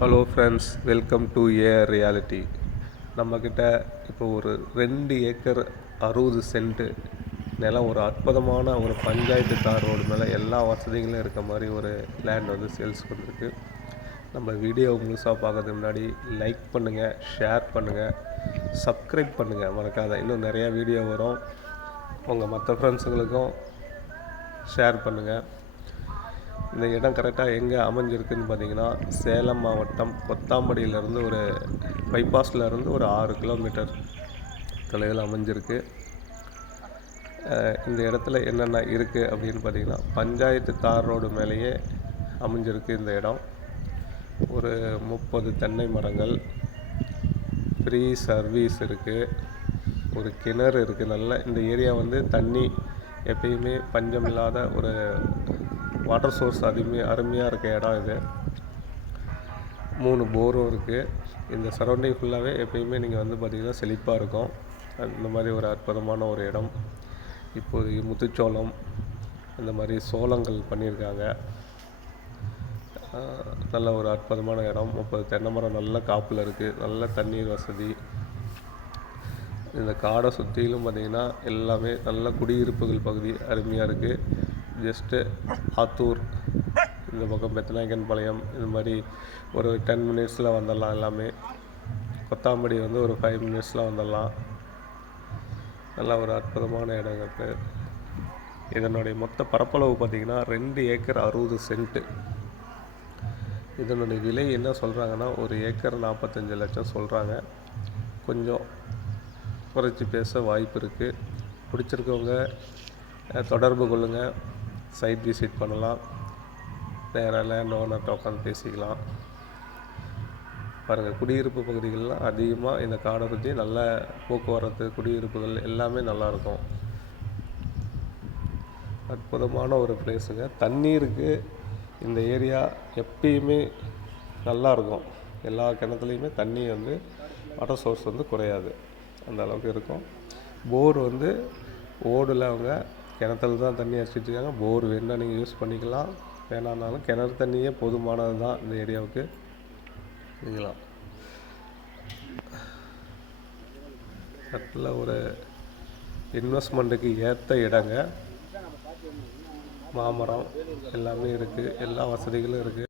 Hello friends, welcome to AR reality. நம்மக்கிட்ட இப்போ ஒரு 2 ஏக்கர் 60 சென்ட்டு நிலம், ஒரு அற்புதமான ஒரு பஞ்சாயத்து தார் ரோடு மேலே எல்லா வசதிகளும் இருக்க மாதிரி ஒரு லேண்ட் வந்து சேல்ஸ்க்கு வந்திருக்கு. நம்ம வீடியோ முழுசாக பார்க்கறதுக்கு முன்னாடி லைக் பண்ணுங்கள், ஷேர் பண்ணுங்கள், சப்ஸ்கிரைப் பண்ணுங்கள் மறக்காத. இன்னும் நிறையா வீடியோ வரும், உங்கள் மற்ற ஃப்ரெண்ட்ஸுங்களுக்கும் ஷேர் பண்ணுங்கள். இந்த இடம் கரெக்டாக எங்கே அமைஞ்சிருக்குன்னு பார்த்தீங்கன்னா, சேலம் மாவட்டம் கொத்தாம்படியிலேருந்து ஒரு பைபாஸ்லேருந்து ஒரு 6 கிலோமீட்டர் தொலைவில் அமைஞ்சிருக்கு. இந்த இடத்துல என்னென்ன இருக்குது அப்படின்னு பார்த்தீங்கன்னா, பஞ்சாயத்து தார் ரோடு மேலேயே அமைஞ்சிருக்கு இந்த இடம். ஒரு 30 தென்னை மரங்கள், ஃப்ரீ சர்வீஸ் இருக்குது, ஒரு கிணறு இருக்குது. நல்ல இந்த ஏரியா வந்து தண்ணி எப்பயுமே பஞ்சம் இல்லாத ஒரு வாட்டர் சோர்ஸ் அருமையாக இருக்க இடம் இது. 3 போரும் இருக்குது. இந்த சரௌண்டிங் ஃபுல்லாகவே எப்பயுமே நீங்கள் வந்து பார்த்திங்கன்னா செழிப்பாக இருக்கும். அந்த மாதிரி ஒரு அற்புதமான ஒரு இடம். இப்போதைக்கு முத்துச்சோளம், இந்த மாதிரி சோளங்கள் பண்ணியிருக்காங்க. நல்ல ஒரு அற்புதமான இடம். 30 தென்னை மரம் நல்ல காப்பில் இருக்குது. நல்ல தண்ணீர் வசதி. இந்த காடை சுற்றிலும் பார்த்திங்கன்னா எல்லாமே நல்ல குடியிருப்புகள் பகுதி அருமையாக இருக்குது. ஜஸ்ட்டு ஆத்தூர், இந்த பக்கம் பெத்தநாயக்கன் பாளையம், இந்த மாதிரி ஒரு 10 மினிட்ஸில் வந்துடலாம். எல்லாமே கொத்தாம்படி வந்து ஒரு 5 மினிட்ஸில் வந்துடலாம். நல்லா ஒரு அற்புதமான இடம் இருக்குது. இதனுடைய மொத்த பரப்பளவு பார்த்திங்கன்னா 2 ஏக்கர் 60 சென்ட்டு. இதனுடைய விலை என்ன சொல்கிறாங்கன்னா, ஒரு ஏக்கர் 45 லட்சம் சொல்கிறாங்க. கொஞ்சம் குறைச்சி பேச வாய்ப்பு இருக்குது. பிடிச்சிருக்கவங்க தொடர்பு கொள்ளுங்கள், சைட் விசிட் பண்ணலாம், நேராக லேண்ட் ஓனர்கிட்ட உட்காந்து பேசிக்கலாம். பாருங்கள், குடியிருப்பு பகுதிகளெலாம் அதிகமாக இந்த காடை பற்றி நல்ல போக்குவரத்து, குடியிருப்புகள் எல்லாமே நல்லாயிருக்கும். அற்புதமான ஒரு பிளேஸுங்க. தண்ணீருக்கு இந்த ஏரியா எப்பயுமே நல்லாயிருக்கும். எல்லா கிணத்துலையுமே தண்ணி வந்து வாட்டர் சோர்ஸ் வந்து குறையாது, அந்த அளவுக்கு இருக்கும். போர் வந்து ஓடில் அவங்க கிணத்துல தான் தண்ணி அடிச்சிட்ருக்காங்க. போர் வேணால் நீங்கள் யூஸ் பண்ணிக்கலாம், வேணான்னாலும் கிணறு தண்ணியே போதுமானது தான் இந்த ஏரியாவுக்கு. நீங்களாம் நல்ல ஒரு இன்வெஸ்ட்மெண்ட்டுக்கு ஏற்ற இடங்க. மாமரம் எல்லாமே இருக்குது, எல்லா வசதிகளும் இருக்குது.